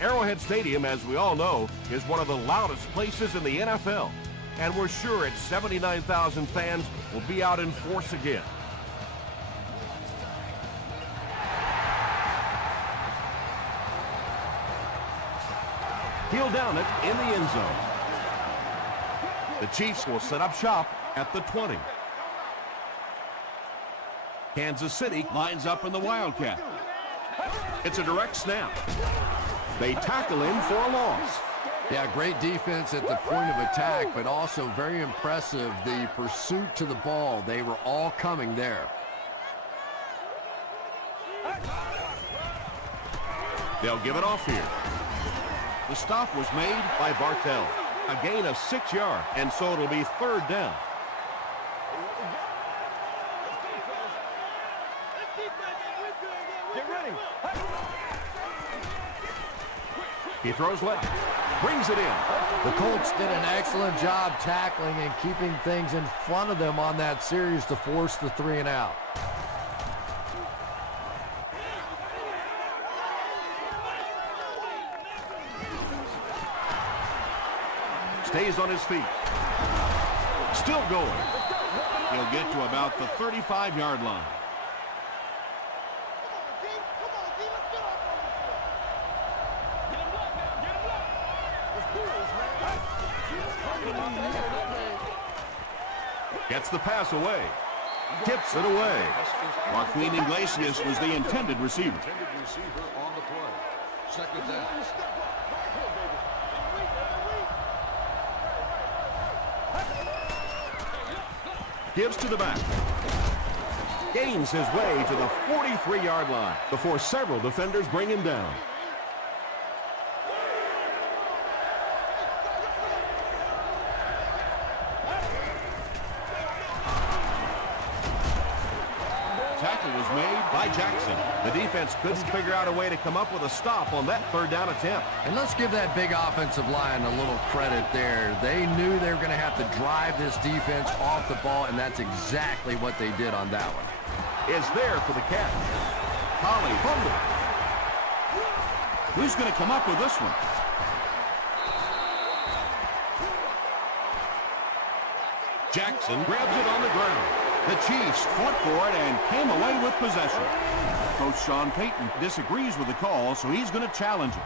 Arrowhead Stadium, as we all know, is one of the loudest places in the NFL. And we're sure its 79,000 fans will be out in force again. He'll down it in the end zone. The Chiefs will set up shop at the 20. Kansas City lines up in the Wildcat. It's a direct snap. They tackle him for a loss. Yeah, great defense at the point of attack, but also very impressive the pursuit to the ball. They were all coming there. They'll give it off here. The stop was made by Bartell. A gain of 6 yards, and so it'll be third down. He throws left, brings it in. The Colts did an excellent job tackling and keeping things in front of them on that series to force the 3 and out. Stays on his feet. Still going. He'll get to about the 35-yard line. Gets the pass away. Tips it away. Joaquin Iglesias was the intended receiver. On the play. Second down. Gives to the back. Gains his way to the 43-yard line before several defenders bring him down. Tackle was made by Jackson. The defense couldn't figure out a way to come up with a stop on that third down attempt. And let's give that big offensive line a little credit there. They knew they were going to have to drive this defense off the ball, and that's exactly what they did on that one. Is there for the catch. Holly fumbled. Who's going to come up with this one? Jackson grabs it on the ground. The Chiefs fought for it and came away with possession. Coach Sean Payton disagrees with the call, so he's going to challenge it.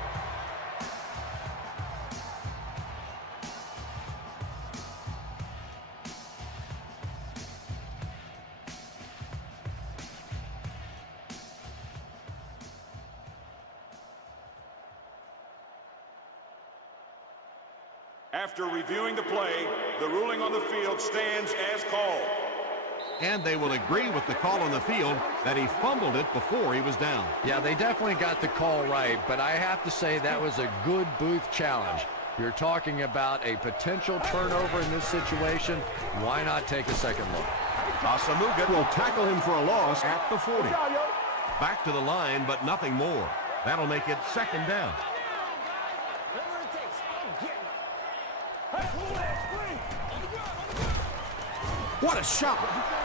After reviewing the play, the ruling on the field stands as called. And they will agree with the call on the field that he fumbled it before he was down. Yeah, they definitely got the call right, but I have to say that was a good booth challenge. You're talking about a potential turnover in this situation. Why not take a second look? Asamuga will tackle him for a loss at the 40. Back to the line, but nothing more. That'll make it second down. What a shot!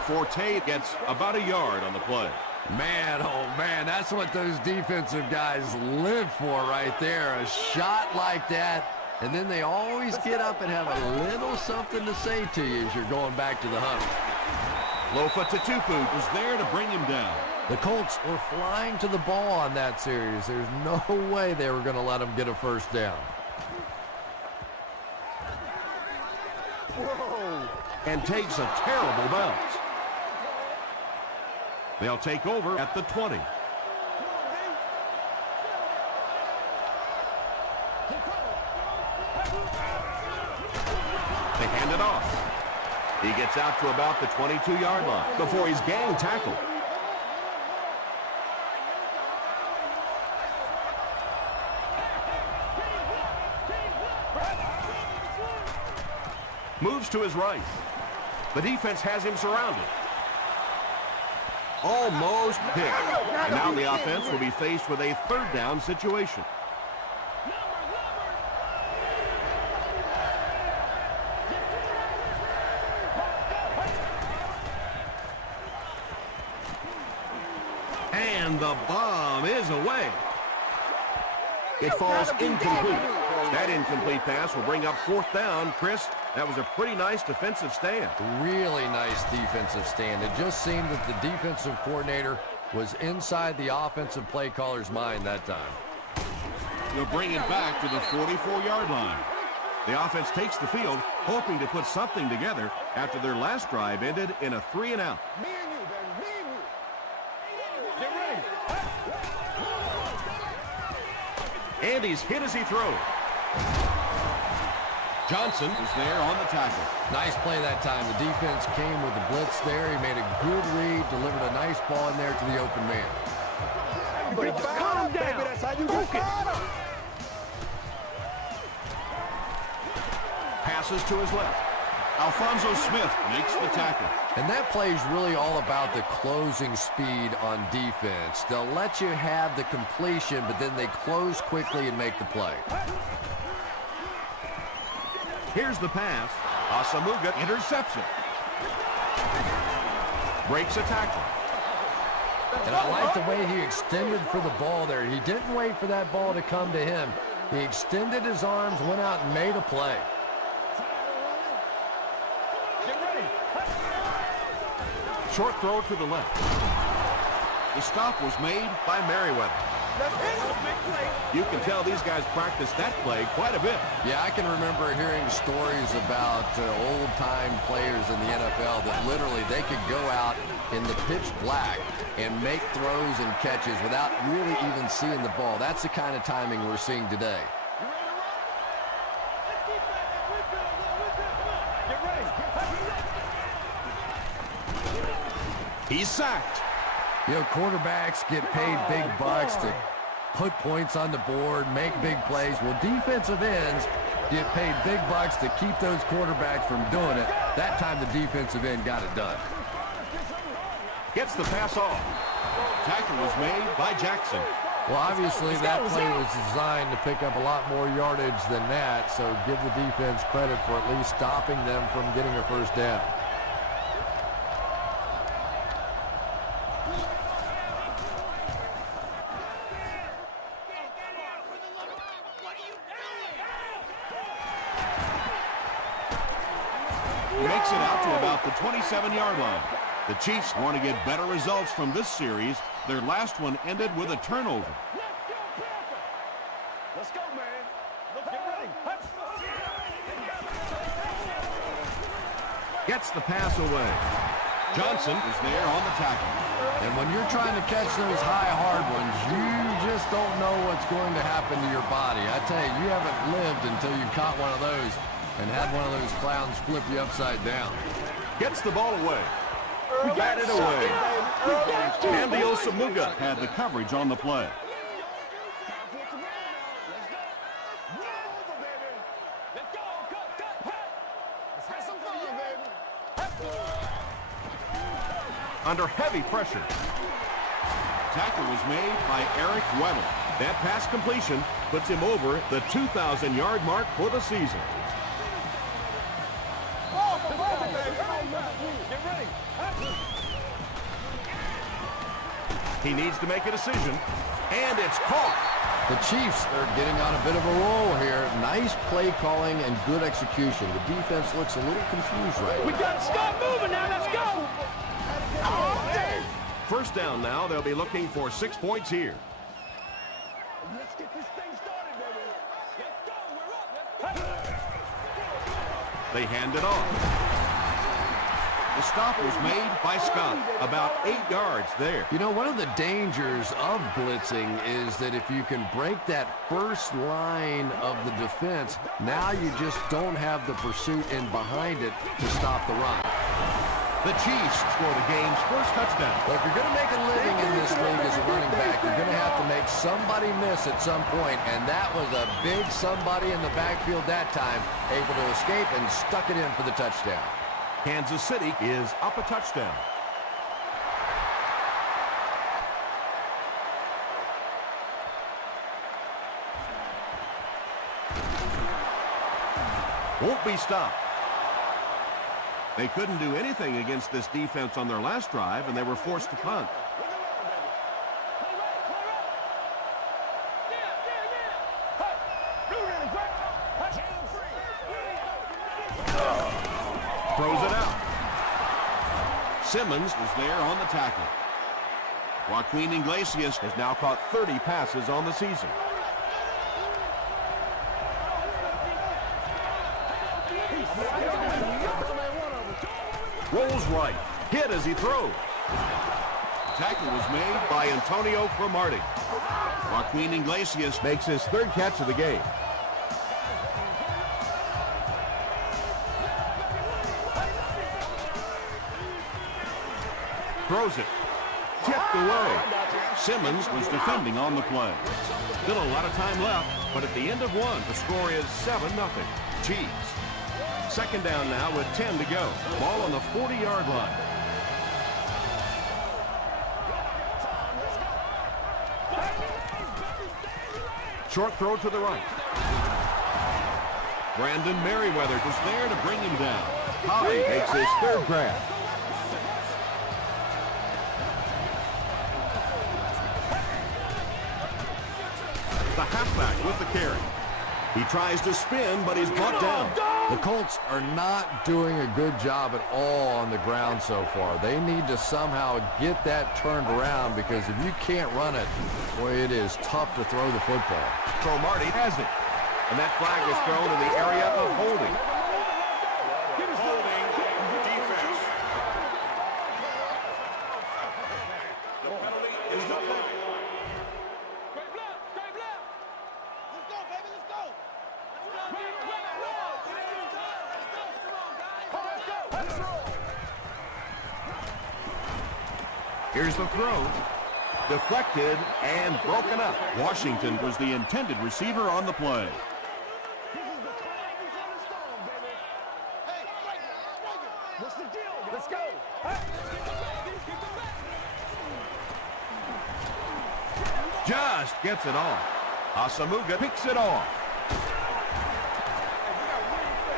Forte gets about a yard on the play. Man, oh man, that's what those defensive guys live for right there. A shot like that, and then they always get up and have a little something to say to you as you're going back to the huddle. Lofa Tatupu was there to bring him down. The Colts were flying to the ball on that series. There's no way they were going to let them get a first down. And takes a terrible bounce. They'll take over at the 20. They hand it off. He gets out to about the 22-yard line before he's gang tackled. Moves to his right. The defense has him surrounded. Almost picked. And now the offense will be faced with a third down situation. And the bomb is away. It falls incomplete. That incomplete pass will bring up 4th down. Chris, that was a pretty nice defensive stand. Really nice defensive stand. It just seemed that the defensive coordinator was inside the offensive play caller's mind that time. They'll bring it back to the 44-yard line. The offense takes the field, hoping to put something together after their last drive ended in a 3-and-out. And he's hit as he throws. Johnson is there on the tackle. Nice play that time. The defense came with the blitz there. He made a good read, delivered a nice ball in there to the open man. Calm down. That's how you work it. Passes to his left. Alfonso Smith makes the tackle. And that play is really all about the closing speed on defense. They'll let you have the completion, but then they close quickly and make the play. Here's the pass. Asamuga intercepts it. Breaks a tackle. And I like the way he extended for the ball there. He didn't wait for that ball to come to him. He extended his arms, went out and made a play. Short throw to the left. The stop was made by Merriweather. You can tell these guys practice that play quite a bit. Yeah, I can remember hearing stories about old-time players in the NFL that literally they could go out in the pitch black and make throws and catches without really even seeing the ball. That's the kind of timing we're seeing today. He's sacked. You know, quarterbacks get paid big bucks to put points on the board, make big plays. Well, defensive ends get paid big bucks to keep those quarterbacks from doing it. That time the defensive end got it done. Gets the pass off. Tackle was made by Jackson. Well, obviously that play was designed to pick up a lot more yardage than that, so give the defense credit for at least stopping them from getting a first down. Makes it out to about the 27-yard line. The Chiefs want to get better results from this series. Their last one ended with a turnover. Let's go, man. Get ready. Gets the pass away. Johnson is there on the tackle. And when you're trying to catch those high, hard ones, you just don't know what's going to happen to your body. I tell you, you haven't lived until you caught one of those and had one of those clowns flip you upside down. Gets the ball away. Batted away. Andy Osamuga had the coverage on the play. Under heavy pressure. Tackle was made by Eric Weddle. That pass completion puts him over the 2,000-yard mark for the season. He needs to make a decision, and it's caught. The Chiefs are getting on a bit of a roll here. Nice play calling and good execution. The defense looks a little confused right now. We got to start moving now. Let's go. First down now. They'll be looking for 6 points here. Let's get this thing started, baby. Let's go. We're up. Let's go. They hand it off. The stop was made by Scott, about 8 yards there. You know, one of the dangers of blitzing is that if you can break that first line of the defense, now you just don't have the pursuit in behind it to stop the run. The Chiefs score the game's first touchdown. But if you're going to make a living in this league as a running back, you're going to have to make somebody miss at some point, and that was a big somebody in the backfield that time, able to escape and stuck it in for the touchdown. Kansas City is up a touchdown. Won't be stopped. They couldn't do anything against this defense on their last drive, and they were forced to punt. Simmons was there on the tackle. Joaquin Iglesias has now caught 30 passes on the season. Rolls right. Hit as he throws. Tackle was made by Antonio Cromartie. Joaquin Iglesias makes his third catch of the game. Throws it. Tipped away. Simmons was defending on the play. Still a lot of time left, but at the end of one, the score is 7-0. Chiefs. Second down now with 10 to go. Ball on the 40-yard line. Short throw to the right. Brandon Merriweather was there to bring him down. Holly makes his third grab. The halfback with the carry. He tries to spin, but he's brought down. The Colts are not doing a good job at all on the ground so far. They need to somehow get that turned around, because if you can't run it, boy, it is tough to throw the football. Cromartie has it. And that flag is thrown in the area of holding. Holding defense. The penalty is the flag. Straight left, straight left. Let's go, baby, let's go. Let's go. Here's the throw. Deflected and broken up. Washington was the intended receiver on the play. What's the deal? Let's go. Just gets it off. Asamuga picks it off.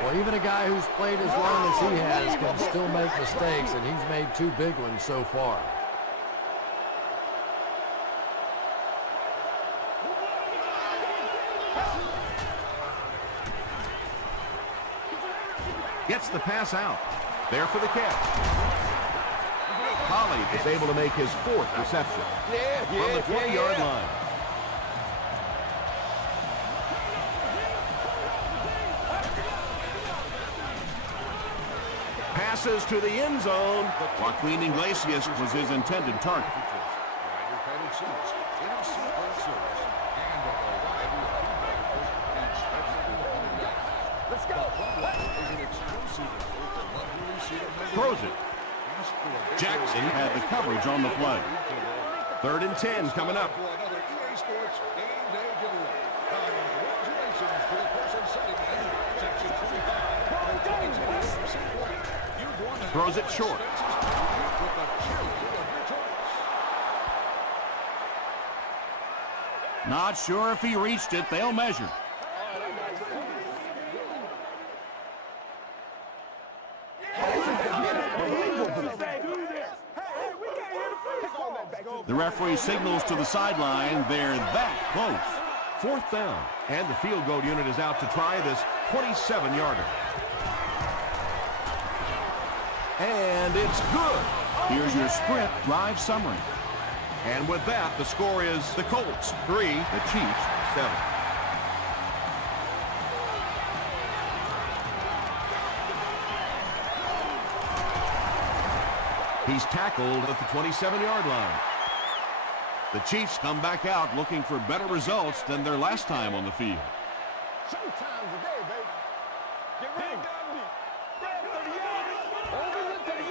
Well, even a guy who's played as long as he has can still make mistakes, and he's made 2 big ones so far. Gets the pass out. There for the catch. Holly is able to make his 4th reception. From the 20-yard line. Passes to the end zone. Joaquin Iglesias was his intended target. Let's go. Throws it. Jackson had the coverage on the play. 3rd and 10 coming up. Throws it short. Not sure if he reached it. They'll measure. The referee signals to the sideline. They're that close. 4th down. And the field goal unit is out to try this 27-yarder. And it's good. Here's your sprint drive summary. And with that, the score is the Colts 3, the Chiefs 7. He's tackled at the 27-yard line. The Chiefs come back out looking for better results than their last time on the field. Showtime today, baby. Get ready. Grab 38. Over the 38.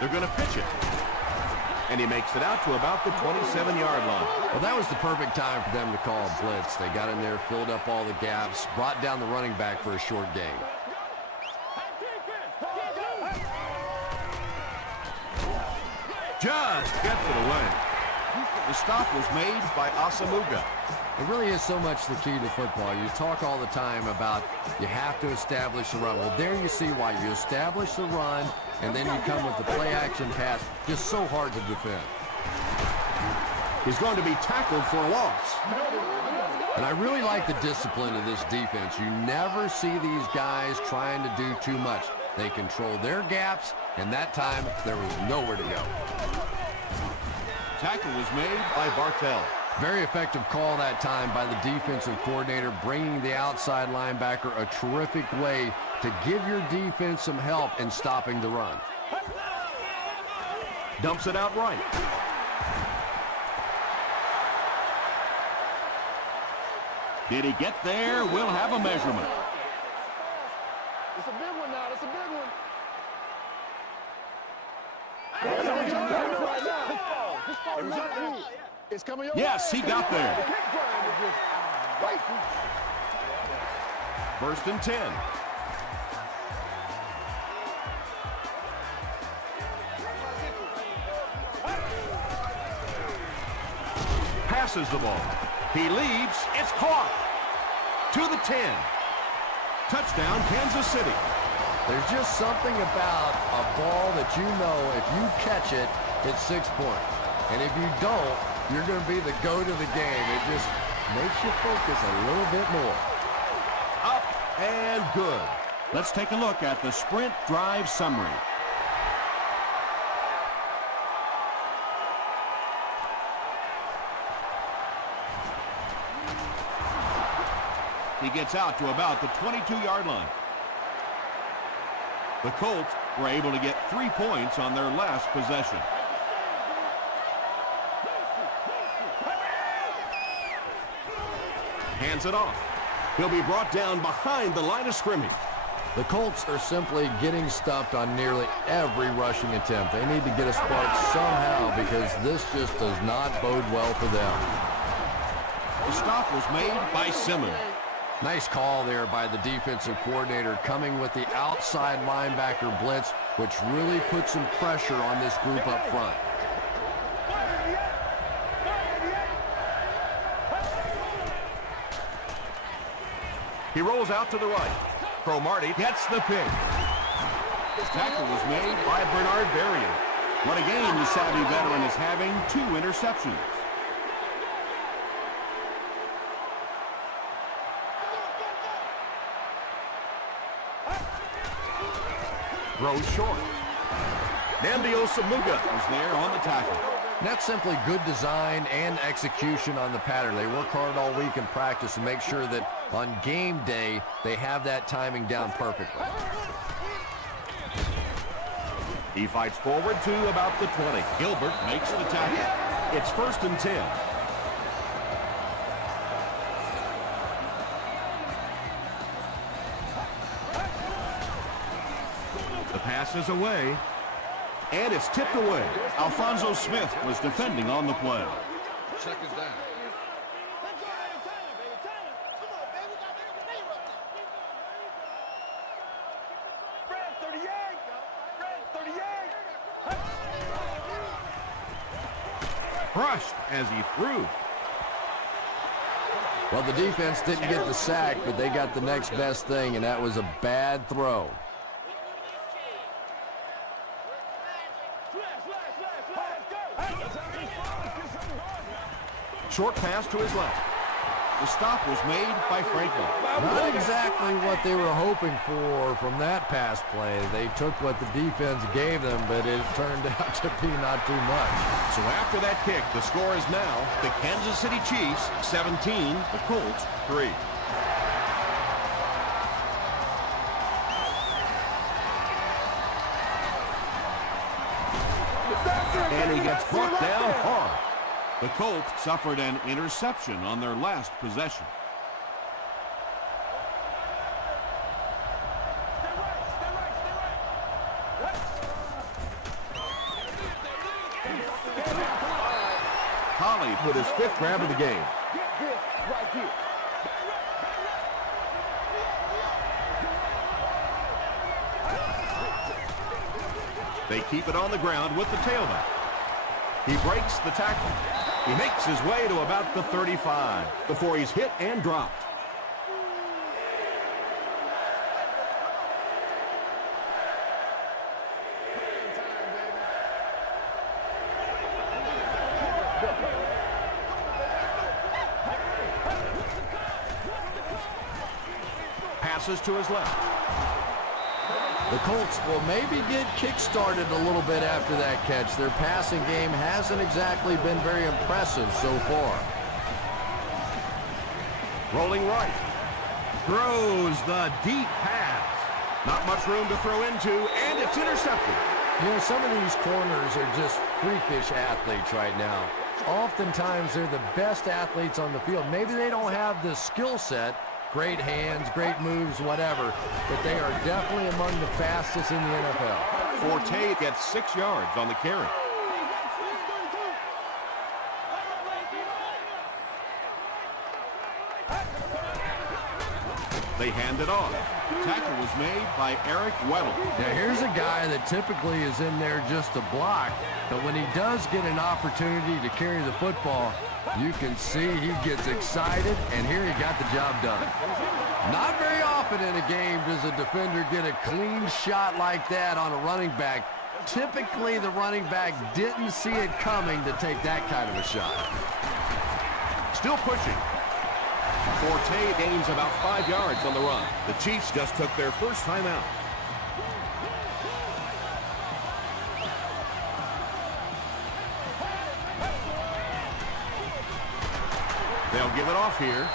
They're going to pitch it. And he makes it out to about the 27-yard line. Well, that was the perfect time for them to call a blitz. They got in there, filled up all the gaps, brought down the running back for a short gain. Just gets it away. The stop was made by Asamuga. It really is so much the key to football. You talk all the time about you have to establish the run. Well, there you see why. You establish the run, and then you come with the play-action pass. Just so hard to defend. He's going to be tackled for a loss. And I really like the discipline of this defense. You never see these guys trying to do too much. They control their gaps, and that time there was nowhere to go. Tackle was made by Bartell. Very effective call that time by the defensive coordinator, bringing the outside linebacker a terrific way to give your defense some help in stopping the run. Dumps it out right. Did he get there? We'll have a measurement. It's a big one now. It's a big one. It's coming your Yes, way. he got there. Right. First and 10. Passes the ball. He leaps. It's caught. To the 10. Touchdown, Kansas City. There's just something about a ball that you know if you catch it, it's 6 points. And if you don't, you're going to be the goat of the game. It just makes you focus a little bit more. Up and good. Let's take a look at the sprint drive summary. He gets out to about the 22-yard line. The Colts were able to get 3 points on their last possession. Hands it off. He'll be brought down behind the line of scrimmage. The Colts are simply getting stuffed on nearly every rushing attempt. They need to get a spark somehow because this just does not bode well for them. The stop was made by Simmons. Nice call there by the defensive coordinator, coming with the outside linebacker blitz, which really put some pressure on this group up front. He rolls out to the right. Cromartie gets the pick. Tackle was made by Bernard Berrien. What a game the savvy veteran is having. 2 interceptions. Throws short. Namdi Osamuga was there on the tackle. That's simply good design and execution on the pattern. They work hard all week in practice to make sure that on game day they have that timing down perfectly. He fights forward to about the 20. Gilbert makes the tackle. It's first and 10. The pass is away, and it's tipped away. Alfonso Smith was defending on the play. Second down. Crushed as he threw. Well, the defense didn't get the sack, but they got the next best thing, and that was a bad throw. Short pass to his left. The stop was made by Franklin. Not exactly what they were hoping for from that pass play. They took what the defense gave them, but it turned out to be not too much. So after that kick, the score is now the Kansas City Chiefs 17, the Colts 3. And he gets brought down hard. The Colts suffered an interception on their last possession. Holly put his 5th grab of the game. They keep it on the ground with the tailback. He breaks the tackle. He makes his way to about the 35 before he's hit and dropped. passes to his left. The Colts will maybe get kick-started a little bit after that catch. Their passing game hasn't exactly been very impressive so far. Rolling right. Throws the deep pass. Not much room to throw into, and it's intercepted. You know, some of these corners are just freakish athletes right now. Oftentimes, they're the best athletes on the field. Maybe they don't have the skill set, great hands, great moves, whatever, but they are definitely among the fastest in the NFL. Forte gets 6 yards on the carry. They hand it off. Tackle was made by Eric Weddle. Now, here's a guy that typically is in there just to block, but when he does get an opportunity to carry the football, you can see he gets excited, and here he got the job done. Not very often in a game does a defender get a clean shot like that on a running back. Typically, the running back didn't see it coming to take that kind of a shot. Still pushing. Forte gains about 5 yards on the run. The Chiefs just took their first time out. They'll give it off here.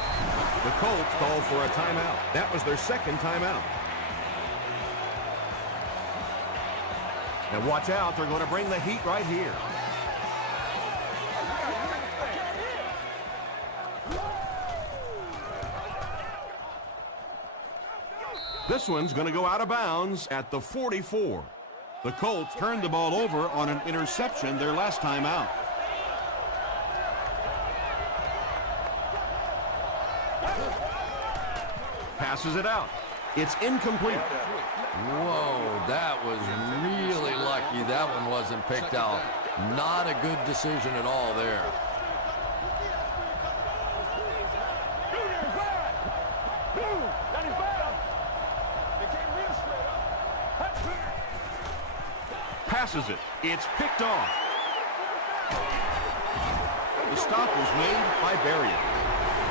The Colts call for a timeout. That was their second timeout. And watch out, they're going to bring the heat right here. This one's going to go out of bounds at the 44. The Colts turned the ball over on an interception their last time out. Passes it out. It's incomplete. Whoa, that was really lucky. That one wasn't picked out. Not a good decision at all there. Passes it. It's picked off. The stop was made by Berrien.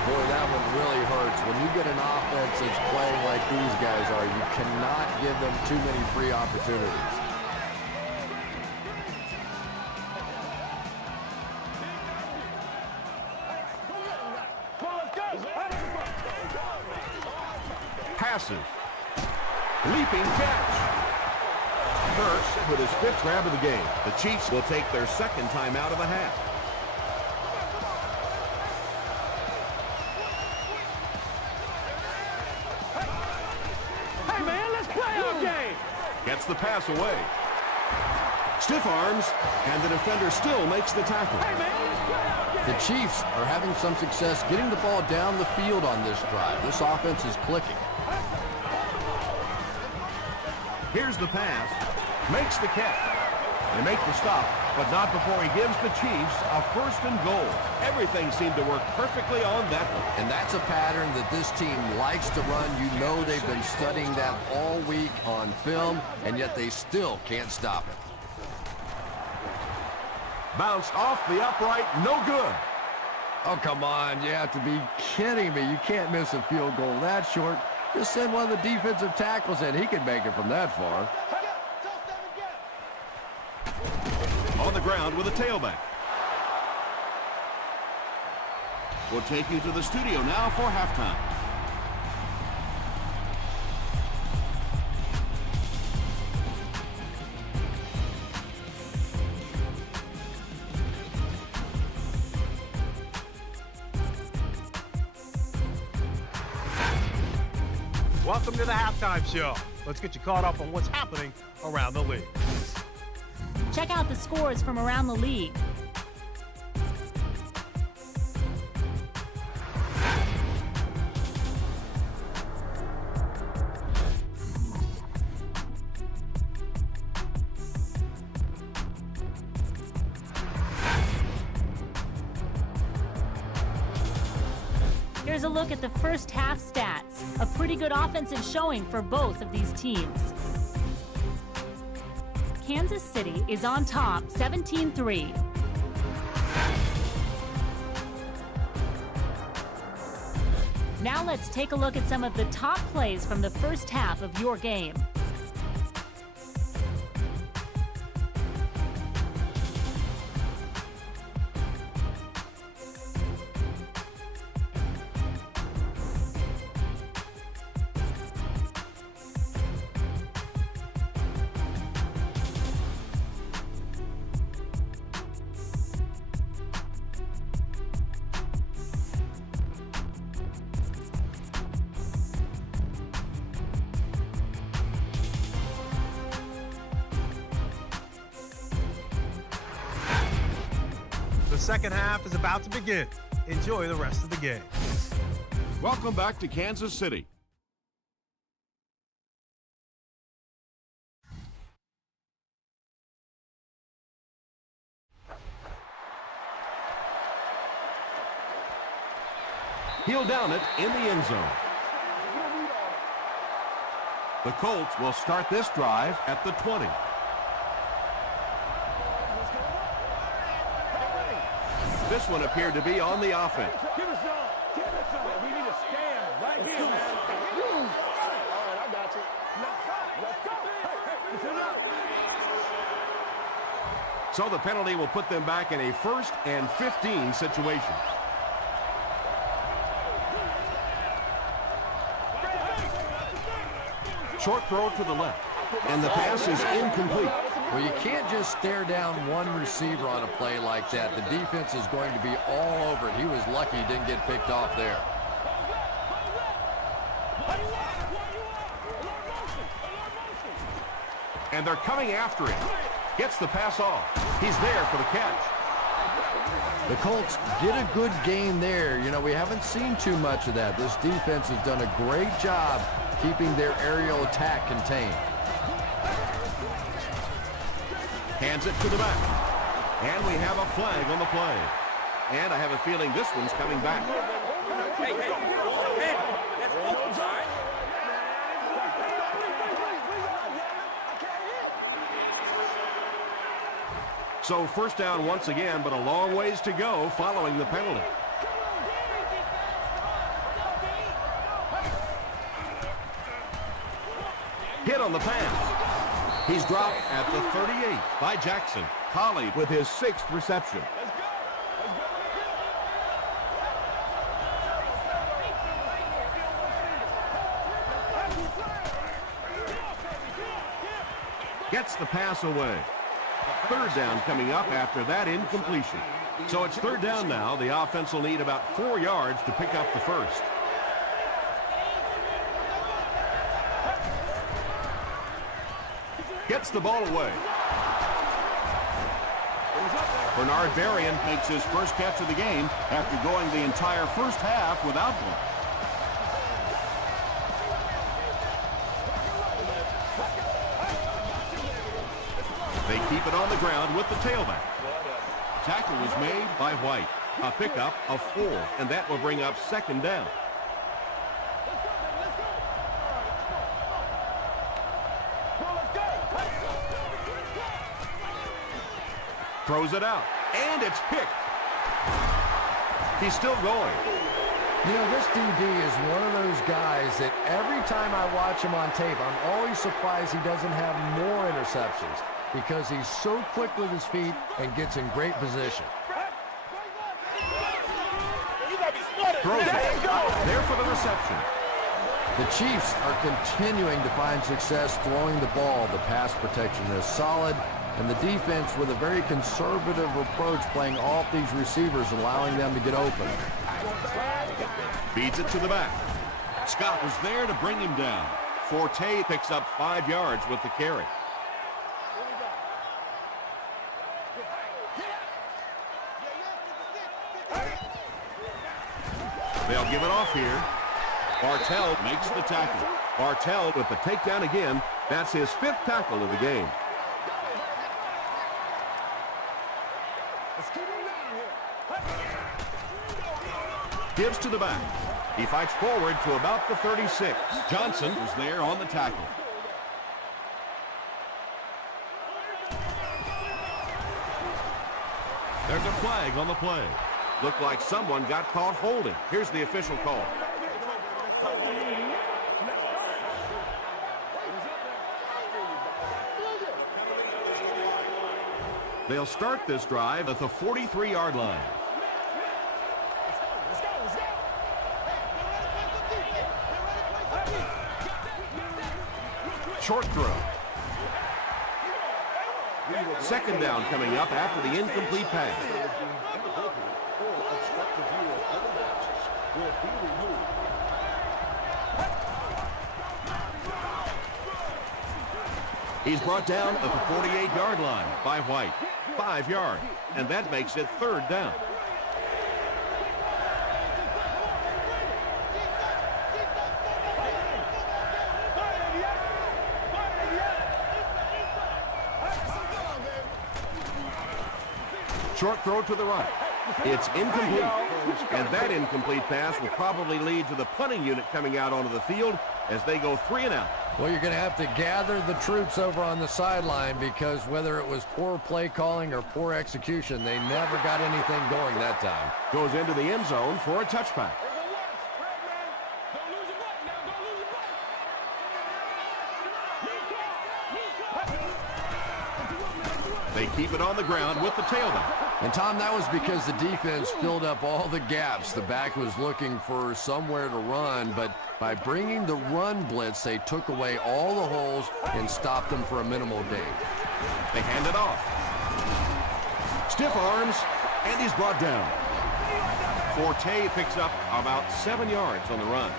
Boy, that one really hurts. When you get an offense that's playing like these guys are, you cannot give them too many free opportunities. Passes. Leaping catch. Hurts with his 5th grab of the game. The Chiefs will take their second time out of the half. Hey, man, let's play our game. Gets the pass away. Stiff arms, and the defender still makes the tackle. Hey, man, let's play our game. The Chiefs are having some success getting the ball down the field on this drive. This offense is clicking. Here's the pass. Makes the catch. They make the stop, but not before he gives the Chiefs a 1st and goal. Everything seemed to work perfectly on that one. And that's a pattern that this team likes to run. You know they've been studying that all week on film, and yet they still can't stop it. Bounced off the upright, no good. Oh, come on. You have to be kidding me. You can't miss a field goal that short. Just send one of the defensive tackles in. He can make it from that far. On the ground with a tailback. We'll take you to the studio now for halftime. Welcome to the halftime show. Let's get you caught up on what's happening around the league. Check out the scores from around the league. Here's a look at the first half stats. A pretty good offensive showing for both of these teams. Kansas City is on top, 17-3. Now let's take a look at some of the top plays from the first half of your game. The second half is about to begin. Enjoy the rest of the game. Welcome back to Kansas City. He'll down it in the end zone. The Colts will start this drive at the 20. This one appeared to be on the offense. Give us some. Give us some. We need a stand right here, man. All right, I got you. Let's go. Hey, listen up. So the penalty will put them back in a 1st and 15 situation. Short throw to the left, and the pass is incomplete. Well, you can't just stare down one receiver on a play like that. The defense is going to be all over it. He was lucky he didn't get picked off there. And they're coming after him. Gets the pass off. He's there for the catch. The Colts get a good gain there. You know, we haven't seen too much of that. This defense has done a great job keeping their aerial attack contained. Hands it to the back. And we have a flag on the play. And I have a feeling this one's coming back. Hey, that's Colts, all right? So first down once again, but a long ways to go following the penalty. Hit on the pass. He's dropped at the 38 by Jackson. Collie with his 6th reception. Gets the pass away. 3rd down coming up after that incompletion. So it's 3rd down now. The offense will need about 4 yards to pick up the first. Gets the ball away. Bernard Berrien makes his first catch of the game after going the entire first half without one. They keep it on the ground with the tailback. Tackle was made by White. A pickup of 4, and that will bring up 2nd down. Throws it out, and it's picked. He's still going. You know, this DB is one of those guys that every time I watch him on tape, I'm always surprised he doesn't have more interceptions because he's so quick with his feet and gets in great position. Throws it. There for the reception. The Chiefs are continuing to find success throwing the ball. The pass protection is solid, and the defense with a very conservative approach playing off these receivers, allowing them to get open. Feeds it to the back. Scott was there to bring him down. Forte picks up 5 yards with the carry. They'll give it off here. Bartell makes the tackle. Bartell with the takedown again. That's his 5th tackle of the game. Gives to the back. He fights forward to about the 36. Johnson was there on the tackle. There's a flag on the play. Looked like someone got caught holding. Here's the official call. They'll start this drive at the 43-yard line. Short throw. Second down coming up after the incomplete pass. He's brought down at the 48-yard line by White. 5 yards, and that makes it third down. Short throw to the right. It's incomplete. And that incomplete pass will probably lead to the punting unit coming out onto the field as they go 3 and out. Well, you're going to have to gather the troops over on the sideline because whether it was poor play calling or poor execution, they never got anything going that time. Goes into the end zone for a touchback. They keep it on the ground with the tailback. And, Tom, that was because the defense filled up all the gaps. The back was looking for somewhere to run, but by bringing the run blitz, they took away all the holes and stopped them for a minimal gain. They hand it off. Stiff arms, and he's brought down. Forte picks up about 7 yards on the run.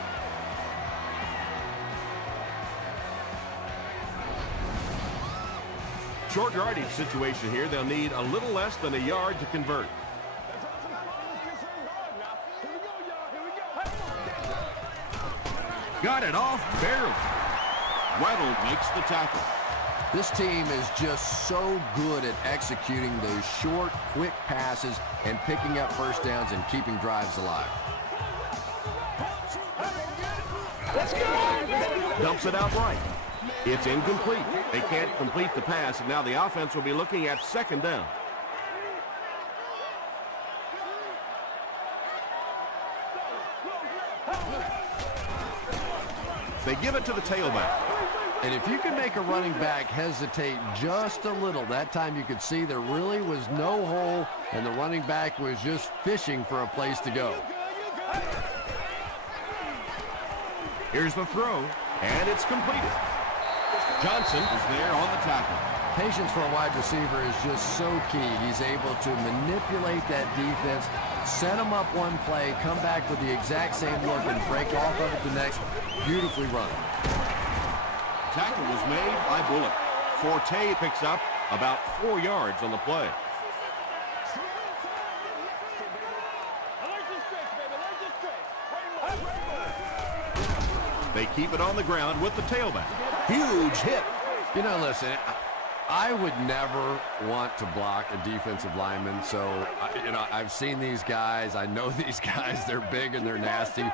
Short yardage situation here. They'll need a little less than a yard to convert. Got it off barely. Weddle makes the tackle. This team is just so good at executing those short, quick passes and picking up first downs and keeping drives alive. Let's go! Dumps it out right. It's incomplete. They can't complete the pass, and now the offense will be looking at second down. They give it to the tailback. And if you can make a running back hesitate just a little, that time you could see there really was no hole, and the running back was just fishing for a place to go. Here's the throw, and it's completed. Johnson is there on the tackle. Patience for a wide receiver is just so key. He's able to manipulate that defense, set them up one play, come back with the exact same look, and break off of it the next. Beautifully run. Tackle was made by Bullock. Forte picks up about 4 yards on the play. They keep it on the ground with the tailback. Huge hit. You know, listen, I would never want to block a defensive lineman. So, I've seen these guys. I know these guys. They're big and they're nasty.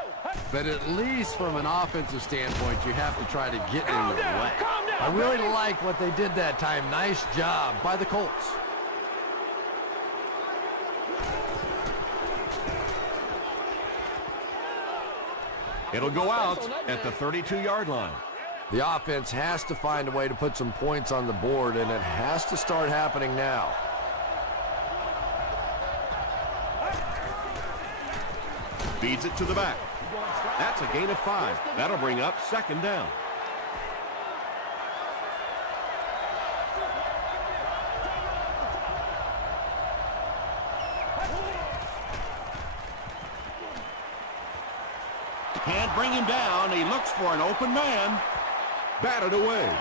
But at least from an offensive standpoint, you have to try to get in the way. I really like what they did that time. Nice job by the Colts. It'll go out at the 32-yard line. The offense has to find a way to put some points on the board, and it has to start happening now. Feeds it to the back. That's a gain of 5. That'll bring up second down. Can't bring him down. He looks for an open man. Batted away.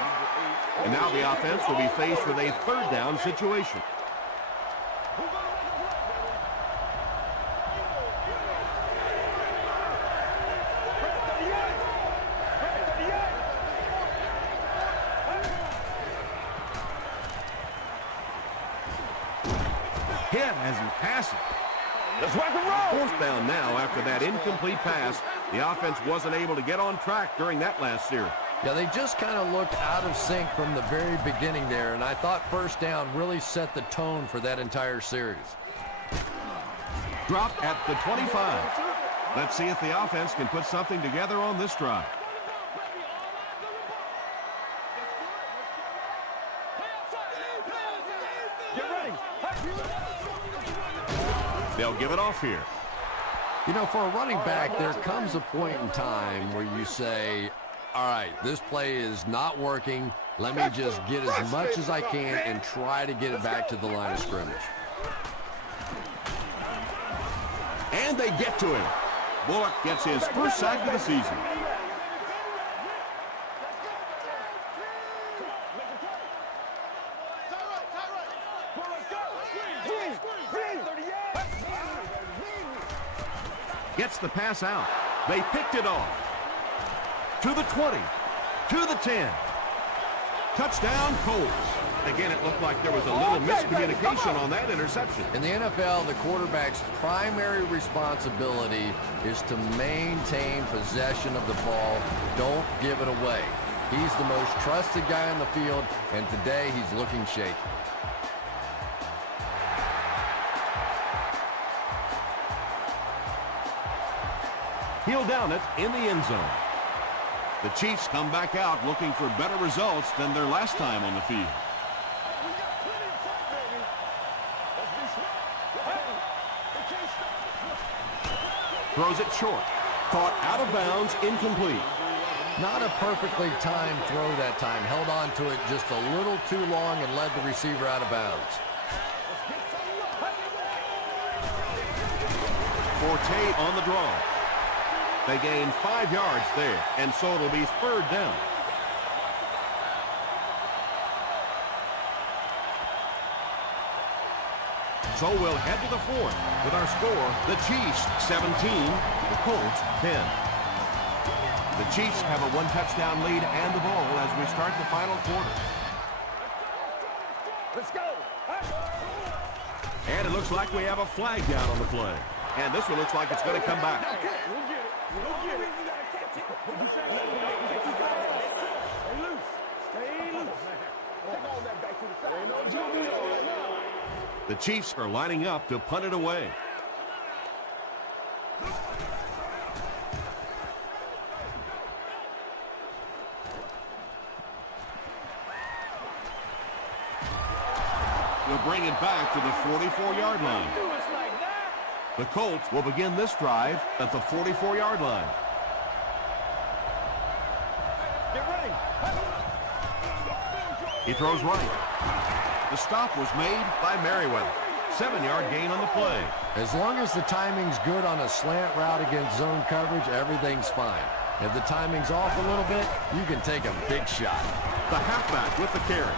And now the offense will be faced with a third down situation. Hit as he passes. Let's rock and roll. Fourth down now after that incomplete pass. The offense wasn't able to get on track during that last series. Yeah, they just kind of looked out of sync from the very beginning there, and I thought first down really set the tone for that entire series. Dropped at the 25. Let's see if the offense can put something together on this drive. Get ready. They'll give it off here. You know, for a running back, there comes a point in time where you say, all right, this play is not working. Let me just get as much as I can and try to get it back to the line of scrimmage. And they get to him. Bullock gets his first sack of the season. Gets the pass out. They picked it off. To the 20. To the 10. Touchdown, Colts. Again, it looked like there was a little miscommunication on that interception. In the NFL, the quarterback's primary responsibility is to maintain possession of the ball. Don't give it away. He's the most trusted guy on the field, and today he's looking shaky. He'll down it in the end zone. The Chiefs come back out looking for better results than their last time on the field. Throws it short. Caught out of bounds, incomplete. Not a perfectly timed throw that time. Held on to it just a little too long and led the receiver out of bounds. Forte on the draw. They gain 5 yards there, and so it'll be third down. So we'll head to the fourth with our score, the Chiefs 17, the Colts 10. The Chiefs have a one-touchdown lead and the ball as we start the final quarter. Let's go. And it looks like we have a flag down on the play. And this one looks like it's going to come back. We'll get it. We'll get it. You gotta catch it. What you say? Stay loose. Stay loose. Take all that back to the side. Ain't no jumping right now. The Chiefs are lining up to punt it away. We'll bring it back to the 44-yard line. The Colts will begin this drive at the 44-yard line. Get ready. He throws right. The stop was made by Merriweather. 7-yard gain on the play. As long as the timing's good on a slant route against zone coverage, everything's fine. If the timing's off a little bit, you can take a big shot. The halfback with the carry.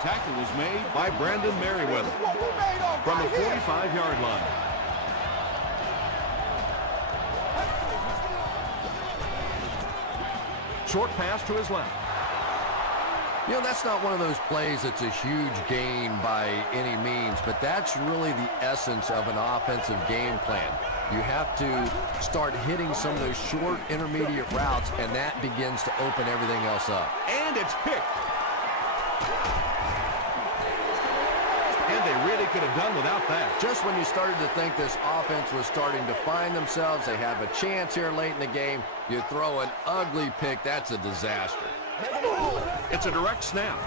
Tackle was made by Brandon Merriweather from the 45-yard line. Short pass to his left. You know, that's not one of those plays that's a huge gain by any means, but that's really the essence of an offensive game plan. You have to start hitting some of those short intermediate routes, and that begins to open everything else up. And it's picked. And they really could have done without that. Just when you started to think this offense was starting to find themselves, they have a chance here late in the game, you throw an ugly pick, that's a disaster. It's a direct snap.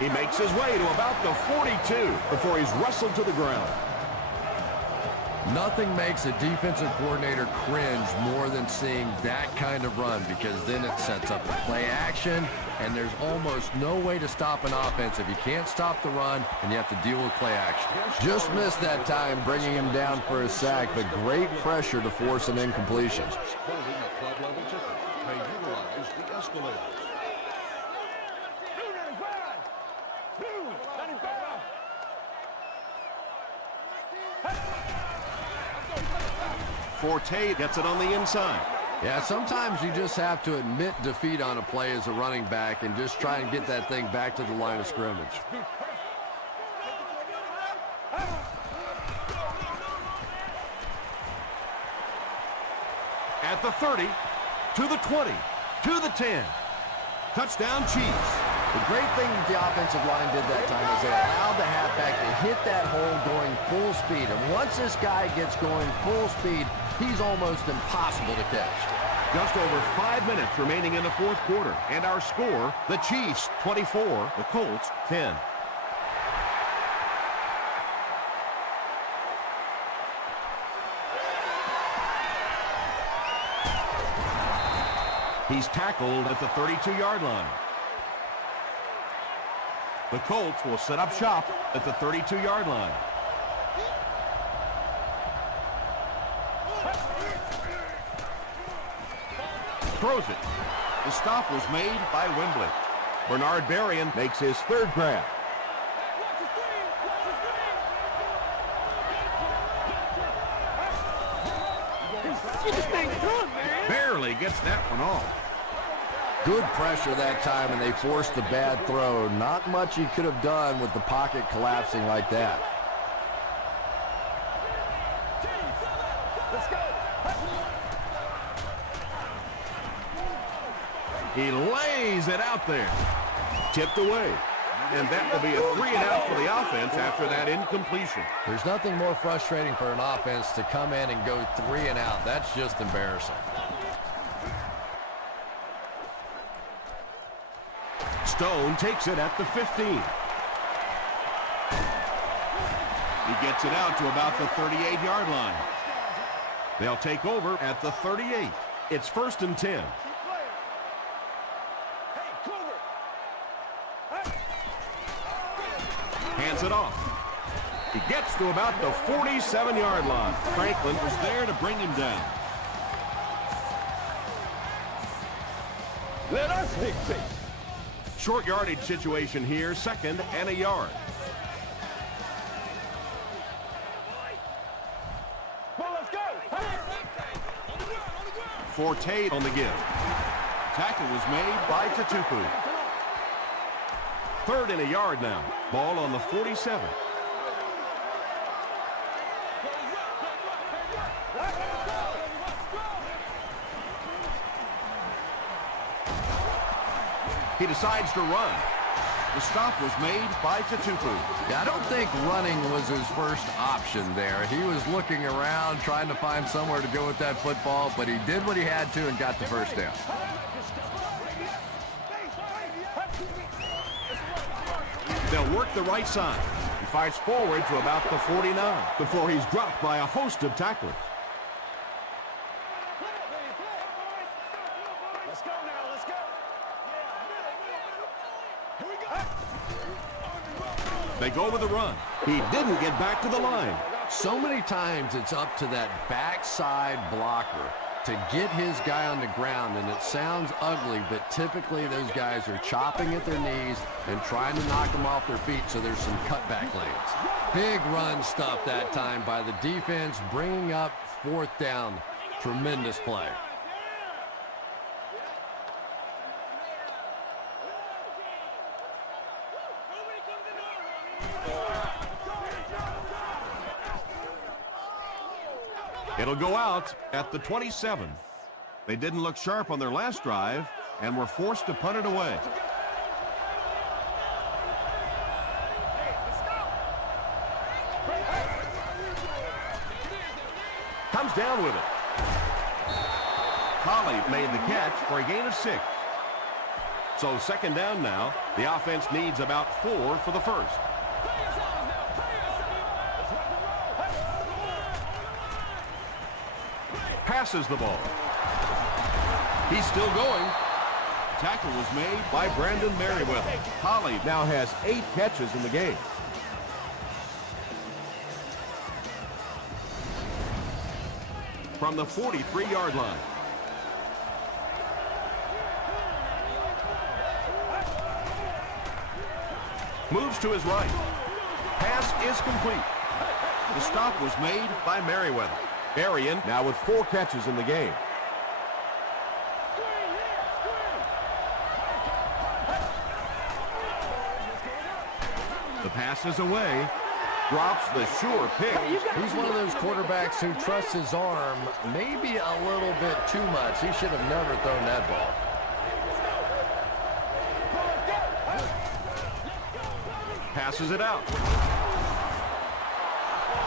He makes his way to about the 42 before he's wrestled to the ground. Nothing makes a defensive coordinator cringe more than seeing that kind of run, because then it sets up the play action, and there's almost no way to stop an offense if you can't stop the run and you have to deal with play action. Just missed that time bringing him down for a sack, but great pressure to force an incompletion. Holding a club level ticket may utilize the escalator. Forte gets it on the inside. Yeah, sometimes you just have to admit defeat on a play as a running back and just try and get that thing back to the line of scrimmage. At the 30, to the 20, to the 10. Touchdown, Chiefs. The great thing that the offensive line did that time is they allowed the halfback to hit that hole going full speed. And once this guy gets going full speed, he's almost impossible to catch. Just over 5 minutes remaining in the fourth quarter. And our score, the Chiefs 24, the Colts 10. He's tackled at the 32-yard line. The Colts will set up shop at the 32-yard line. Throws it. The stop was made by Wembley. Bernard Berrien makes his third grab. Barely gets that one off. Good pressure that time, and they forced the bad throw. Not much he could have done with the pocket collapsing like that. He lays it out there. Tipped away. And that will be a 3-and-out for the offense after that incompletion. There's nothing more frustrating for an offense to come in and go 3-and-out. That's just embarrassing. Stone takes it at the 15. He gets it out to about the 38-yard line. They'll take over at the 38. It's 1st and 10. Hands it off. He gets to about the 47-yard line. Franklin was there to bring him down. Let us dictate. Short yardage situation here, 2nd and a yard. Well, let's go. Forte on the give. Tackle was made by Tatupu. 3rd and a yard now. Ball on the 47. He decides to run. The stop was made by Tatupu. Yeah, I don't think running was his first option there. He was looking around, trying to find somewhere to go with that football, but he did what he had to and got the first down. They'll work the right side. He fights forward to about the 49 before he's dropped by a host of tacklers. Let's go now. Let's go. Here we go. They go with the run. He didn't get back to the line. So many times it's up to that backside blocker to get his guy on the ground, and it sounds ugly, but typically those guys are chopping at their knees and trying to knock them off their feet, so there's some cutback lanes. Big run stuff that time by the defense, bringing up 4th down. Tremendous play. It'll go out at the 27. They didn't look sharp on their last drive and were forced to punt it away. Comes down with it. Colley made the catch for a gain of 6. So 2nd down now. The offense needs about 4 for the first. Passes the ball. He's still going. Tackle was made by Brandon Merriweather. Colley now has 8 catches in the game. From the 43-yard line. Moves to his right. Pass is complete. The stop was made by Merriweather. Berrien now with 4 catches in the game. The pass is away. Drops the sure pick. He's one of those quarterbacks who trusts his arm maybe a little bit too much. He should have never thrown that ball. Passes it out.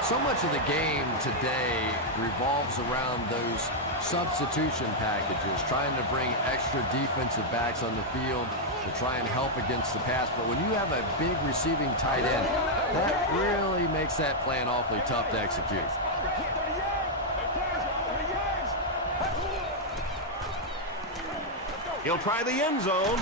So much of the game today revolves around those substitution packages, trying to bring extra defensive backs on the field to try and help against the pass. But when you have a big receiving tight end, that really makes that plan awfully tough to execute. He'll try the end zone.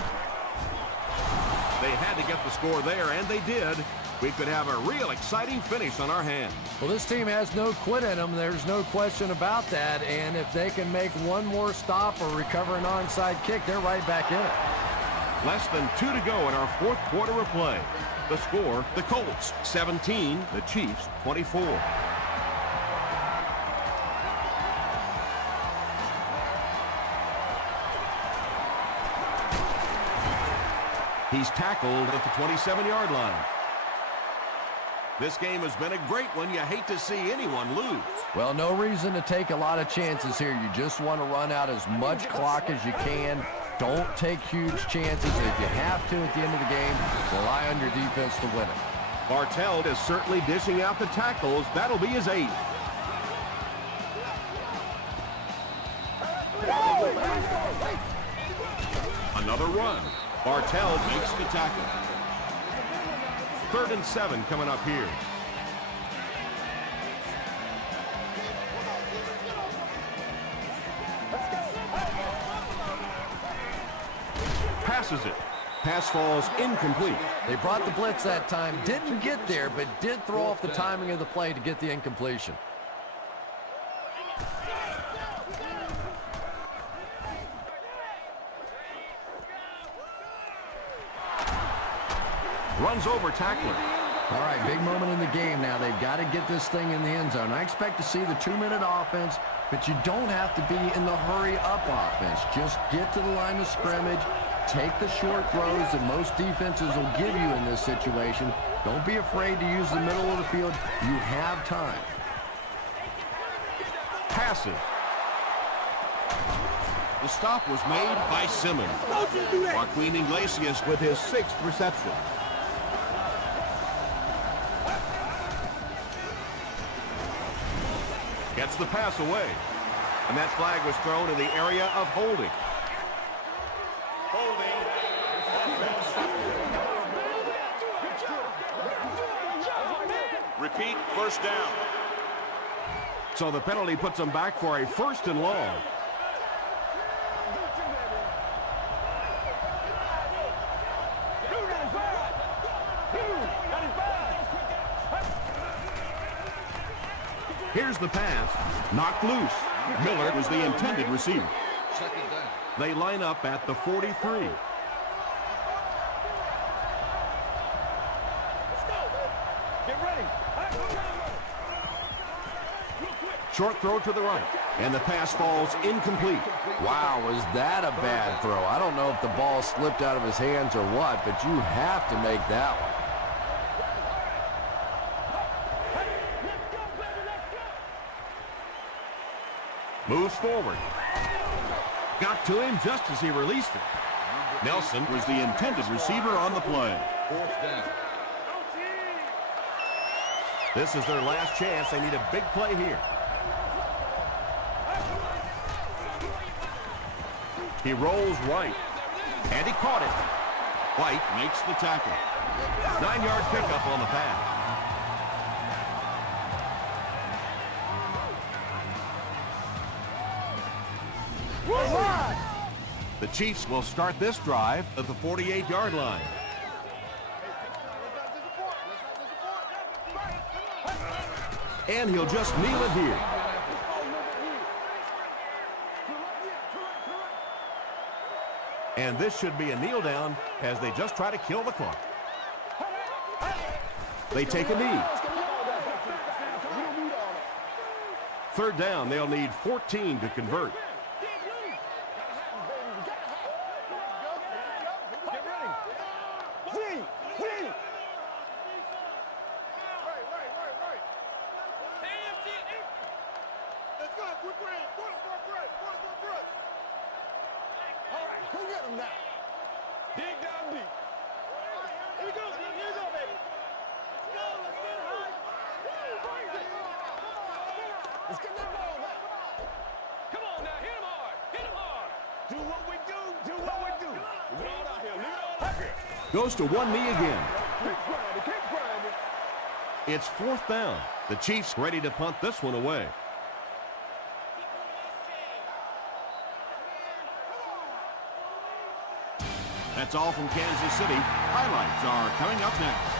They had to get the score there, and they did. We could have a real exciting finish on our hands. Well, this team has no quit in them. There's no question about that. And if they can make one more stop or recover an onside kick, they're right back in it. Less than 2 to go in our fourth quarter of play. The score, the Colts 17, the Chiefs 24. He's tackled at the 27-yard line. This game has been a great one. You hate to see anyone lose. Well, no reason to take a lot of chances here. You just want to run out as much clock as you can. Don't take huge chances. If you have to at the end of the game, rely on your defense to win it. Bartell is certainly dishing out the tackles. That'll be his 8th. Another run. Bartell makes the tackle. 3rd and 7 coming up here. Passes it. Pass falls incomplete. They brought the blitz that time. Didn't get there, but did throw off the timing of the play to get the incompletion. Runs over tackler. All right, big moment in the game now. They've got to get this thing in the end zone. I expect to see the 2-minute offense, but you don't have to be in the hurry-up offense. Just get to the line of scrimmage, take the short throws that most defenses will give you in this situation. Don't be afraid to use the middle of the field. You have time. Passes. The stop was made by Simmons. Joaquin Iglesias with his 6th reception. Gets the pass away. And that flag was thrown in the area of holding. Repeat, first down. So the penalty puts them back for a 1st and long. Here's the pass. Knocked loose. Miller was the intended receiver. They line up at the 43. Short throw to the right, and the pass falls incomplete. Wow, was that a bad throw? I don't know if the ball slipped out of his hands or what, but you have to make that one. Moves forward. Got to him just as he released it. Nelson was the intended receiver on the play. 4th down. This is their last chance. They need a big play here. He rolls right, and he caught it. White makes the tackle. 9-yard pickup on the pass. The Chiefs will start this drive at the 48-yard line. And he'll just kneel it here. And this should be a kneel down as they just try to kill the clock. They take a knee. 3rd down, they'll need 14 to convert. Go get him now. Dig down deep. Here we go, baby. Let's get that ball back. Come on now, hit him hard. Hit him hard. Do what we do. Do what we do. Leave it all out here. Leave it all out here. Goes to one knee again. Keep grinding. Keep grinding. It's 4th down. The Chiefs ready to punt this one away. That's all from Kansas City. Highlights are coming up next.